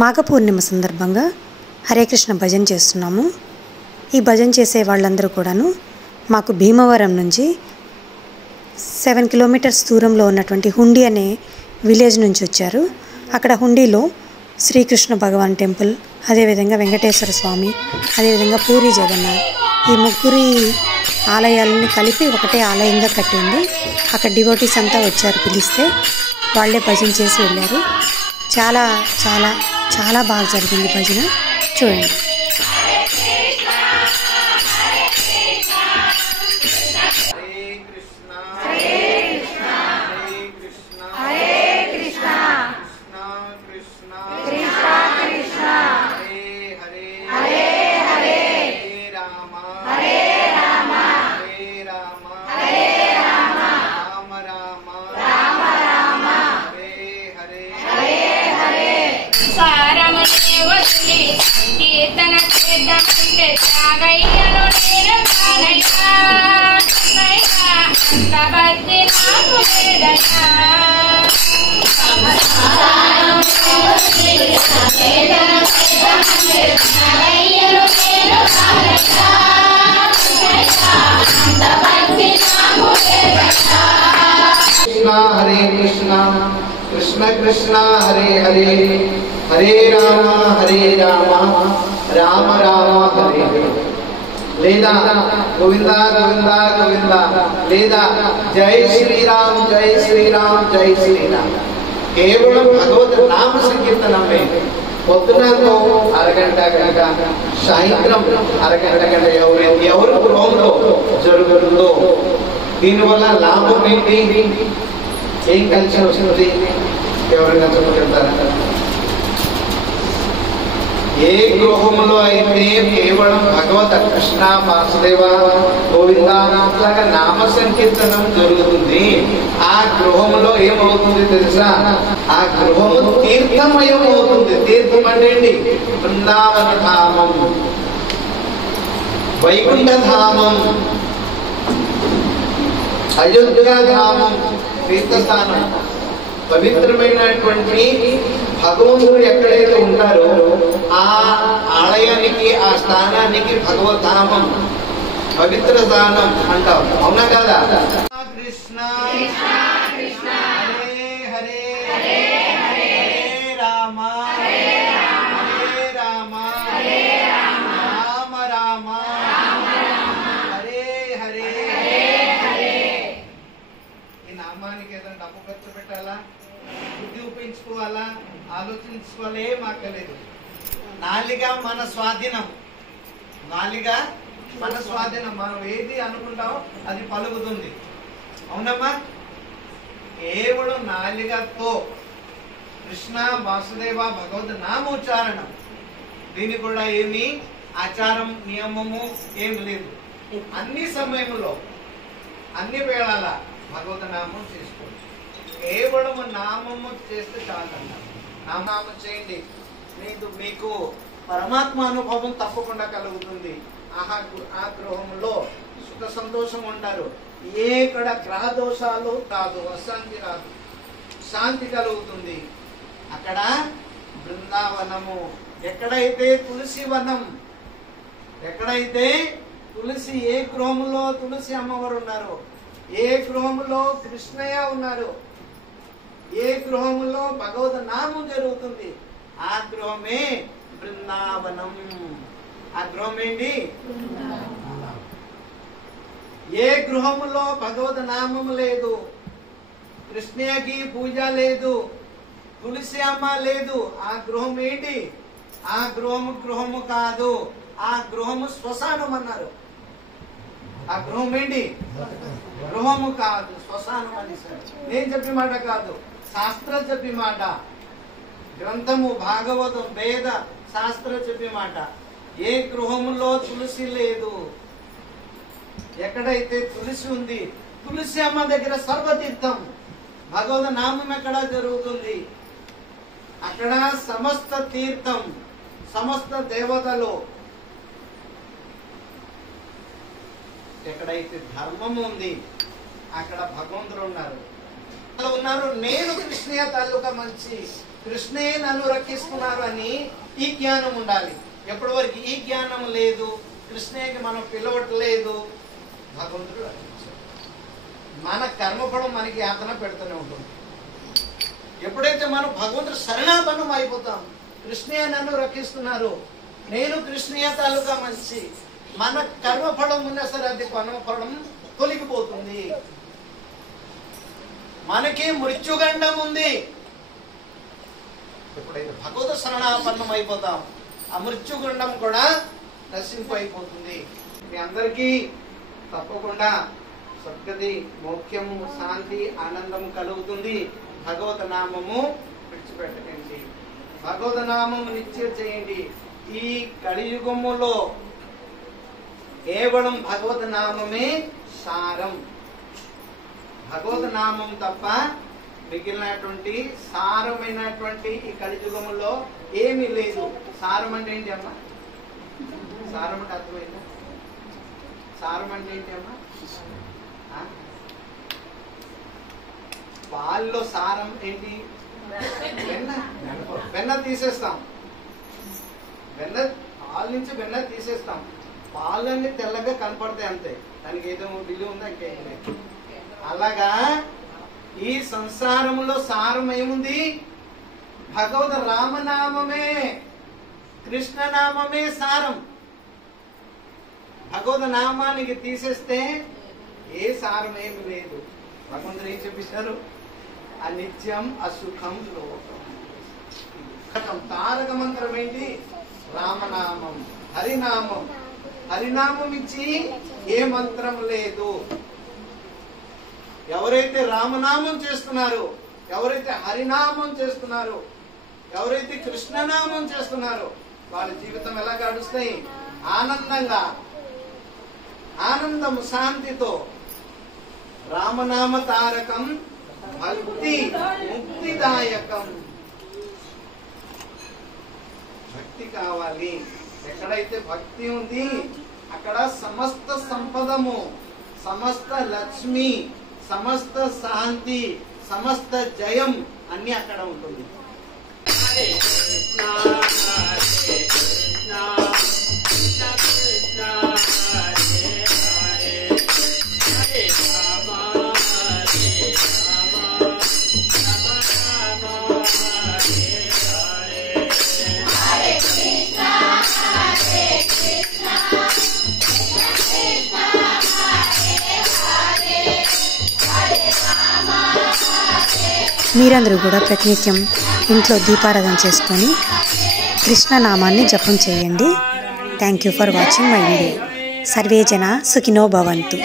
మాఘ పూర్ణిమ సందర్భంగా హరే కృష్ణ భజన చేస్తున్నాము. ఈ భజన చేసే వాళ్ళందరూ కూడాను మాకు భీమవరం నుంచి 7 కిలోమీటర్స్ దూరంలో ఉన్నటువంటి హుండీ అనే విలేజ్ నుంచి వచ్చారు. అక్కడ హుండీలో శ్రీకృష్ణ భగవాన్ టెంపుల్, అదేవిధంగా వెంకటేశ్వర స్వామి, అదేవిధంగా పూరి జగన్నాథ్, ఈ ముగ్గురి ఆలయాలని కలిపి ఒకటే ఆలయంగా కట్టింది. అక్కడ డివోటీస్ అంతా వచ్చారు, పిలిస్తే వాళ్ళే భజన చేసి వెళ్ళారు. చాలా చాలా చాలా బాగా జరిగింది భజన. చూడండి. కీర్తన చేద్దామంటే సాగయ్యను నేను కానయ్యా, అంత బద్ది నాకు లేదయ్యా. हरे कृष्णा कृष्ण कृष्ण हरे हरे, हरे राम राम राम हरे हरे. లేదా గోవిందా గోవిందా గోవిందా, లేదా జై శ్రీరామ్ జై శ్రీరామ్ జై శ్రీరామ్. కేవలం భగవత్ నామ సంకీర్తనమే పొద్దునతో అరగంట గంట, సాయంత్రం అరగంట గంట ఎవరు గృహంలో జరుగుతుందో దీనివల్ల లాభం ఏంటి, ఏం కలిసి వస్తుంది? ఎవరైనా చెప్పగలుగుతారా? ఏ గృహంలో అయితే కేవలం భగవత కృష్ణ వాసుదేవ గోవిందానాథులాగా నామ సంకీర్తనం జరుగుతుంది, ఆ గృహంలో ఏమవుతుంది తెలుసా? ఆ గృహము తీర్థమయం అవుతుంది. తీర్థం అంటే ఏంటి? బృందావన ధామం, వైకుంఠ ధామం, అయోధ్య ధామం, తీర్థస్థానం. పవిత్రమైనటువంటి భగవంతుడు ఎక్కడైతే ఉంటారో ఆ ఆలయానికి, ఆ స్థానానికి భగవద్ధామం, పవిత్ర స్థానం అంటాం. అవునా కదా? కృష్ణ కృష్ణ హరే హరే, హరే రామ రామ రామ హరే హరే. ఈ నామానికి ఏదైనా డబ్బు ఖర్చు పెట్టాలా, బుద్ధి ఉపయోగించుకోవాలా, ఆలోచించుకోవాలి, ఏం అక్కర్లేదు. నాలిగా మన స్వాధీనం, నాలిగా మన స్వాధీనం. మనం ఏది అనుకుంటామో అది పలుకుతుంది. అవునమ్మా? కేవలం నాలిగతో కృష్ణ వాసుదేవ భగవద్ నామోచ్చారణం. దీని కూడా ఏమి ఆచారం నియమము ఏం లేదు. అన్ని సమయంలో అన్ని వేళల భగవద్ నామం చేసుకోవచ్చు. కేవలం నామము చేస్తే చాలన్న. నామం చేయండి, మీకు పరమాత్మ అనుభవం తప్పకుండా కలుగుతుంది. ఆ గృహంలో సుఖ సంతోషం ఉంటారు. ఎక్కడ గ్రహ దోషాలు రాదు, అశాంతి రాదు, శాంతి కలుగుతుంది. అక్కడ బృందావనము, ఎక్కడైతే తులసి వనం, ఎక్కడైతే తులసి, ఏ గృహంలో తులసి అమ్మవారు ఉన్నారు, ఏ గృహంలో కృష్ణయ్య ఉన్నారు, ఏ గృహంలో భగవద్ నామం జరుగుతుంది, ఆ గృహమే బృందావనం. ఆ గృహం ఏంటి? ఏ గృహములో భగవద్ నామం లేదు, కృష్ణయ్యకి పూజ లేదు, తులసి అమ్మ లేదు, ఆ గృహం ఏంటి? ఆ గృహము కాదు, ఆ గృహము శ్మశానం అన్నారు. ఆ గృహం ఏంటి? గృహము కాదు, శ్మశానం అని. నేను చెప్పే మాట కాదు, శాస్త్రం చెప్పే మాట. గ్రంథము భాగవతం వేద శాస్త్రం చెప్పే మాట. ఏ గృహములో తులసి లేదు, ఎక్కడైతే తులసి ఉంది, తులసి అమ్మ దగ్గర సర్వతీర్థం, భగవద్ నామం ఎక్కడ జరుగుతుంది, అక్కడ సమస్త తీర్థం, సమస్త దేవతలు. ఎక్కడైతే ధర్మం ఉంది అక్కడ భగవంతుడు ఉన్నారు. నేను కృష్ణయ్య తాలూకా మంచి కృష్ణే నన్ను రక్షిస్తున్నారు అని ఈ జ్ఞానం ఉండాలి. ఎప్పటి వరకు ఈ జ్ఞానం లేదు, కృష్ణేకి మనం పిలవట్లేదు, భగవంతుడు రక్షించాడు. మన కర్మఫలం మనకి యాతన పెడుతూనే ఉంటుంది. ఎప్పుడైతే మనం భగవంతుడు శరణాపన్నం అయిపోతాం, కృష్ణయ్య నన్ను రక్షిస్తున్నారు, నేను కృష్ణయ్య తాలూకా మంచి, మన కర్మఫలం ఉన్నా సరే అది కర్మఫలం తొలగిపోతుంది. మనకి మృత్యుగండం ఉంది. ఎప్పుడైతే భగవత శరణాపన్నం అయిపోతాం, ఆ మృత్యుగుండం కూడా నశింపైపోతుంది. మీ అందరికీ తప్పకుండా సద్గతి, మోక్షము, శాంతి, ఆనందం కలుగుతుంది. భగవత నామము విడిచిపెట్టకండి, భగవత నామము నిత్యం చేయండి. ఈ కలియుగములో కేవలం భగవత నామమే సారం. భగవత నామం తప్ప మిగిలినటువంటి సారమైనటువంటి ఈ కలియుగములో ఏమీ లేదు. సారం అంటే ఏంటి అమ్మా? సారం అంటే అర్థమైందా? సారం అంటే ఏంటి అమ్మా? పాల్లో సారం ఏంటి? వెన్న. వెన్న తీసేస్తాం, వెన్న పాల నుంచి వెన్న తీసేస్తాం, పాలన్నీ తెల్లగా కనపడతాయి అంతే, దానికి ఏదో విలువ ఉందా? ఇంకేం లేదు. అలాగా ఈ సంసారంలో సారం ఏముంది? భగవత రామనామమే, కృష్ణనామమే సారం. భగవత నామానికి తీసేస్తే ఏ సారం ఏమి లేదు. భగవంతుడు ఏం చెప్పిస్తారు? అనిత్యం, అసుఖం, లోకం. తారక మంత్రం ఏంటి? రామనామం, హరినామం. హరినామం ఇచ్చి ఏ మంత్రం లేదు. ఎవరైతే రామనామం చేస్తున్నారో, ఎవరైతే హరినామం చేస్తున్నారో, ఎవరైతే కృష్ణనామం చేస్తున్నారో వాళ్ళ జీవితం ఎలా గడుస్తాయి? ఆనందంగా, ఆనందం, శాంతితో. రామనామ తారకం భక్తి ముక్తిదాయకం. భక్తి కావాలి. ఎక్కడైతే భక్తి ఉంది అక్కడ సమస్త సంపదము, సమస్త లక్ష్మి, సమస్త శాంతి, సమస్త జయం అన్ని అక్కడ ఉంటుంది. హరే కృష్ణ హరే కృష్ణ కృష్ణ కృష్ణ హరే హరే హరే రామ హరే రామ రామ రామ హరే హరే హరే కృష్ణ హరే కృష్ణ కృష్ణ కృష్ణ హరే హరే హరే రామ హరే. మీరందరూ కూడా ప్రతినిత్యం ఇంట్లో దీపారాధన చేసుకొని కృష్ణనామాన్ని జపం చేయండి. Thank you for watching my video. Survey జన సుఖినో భవంతు.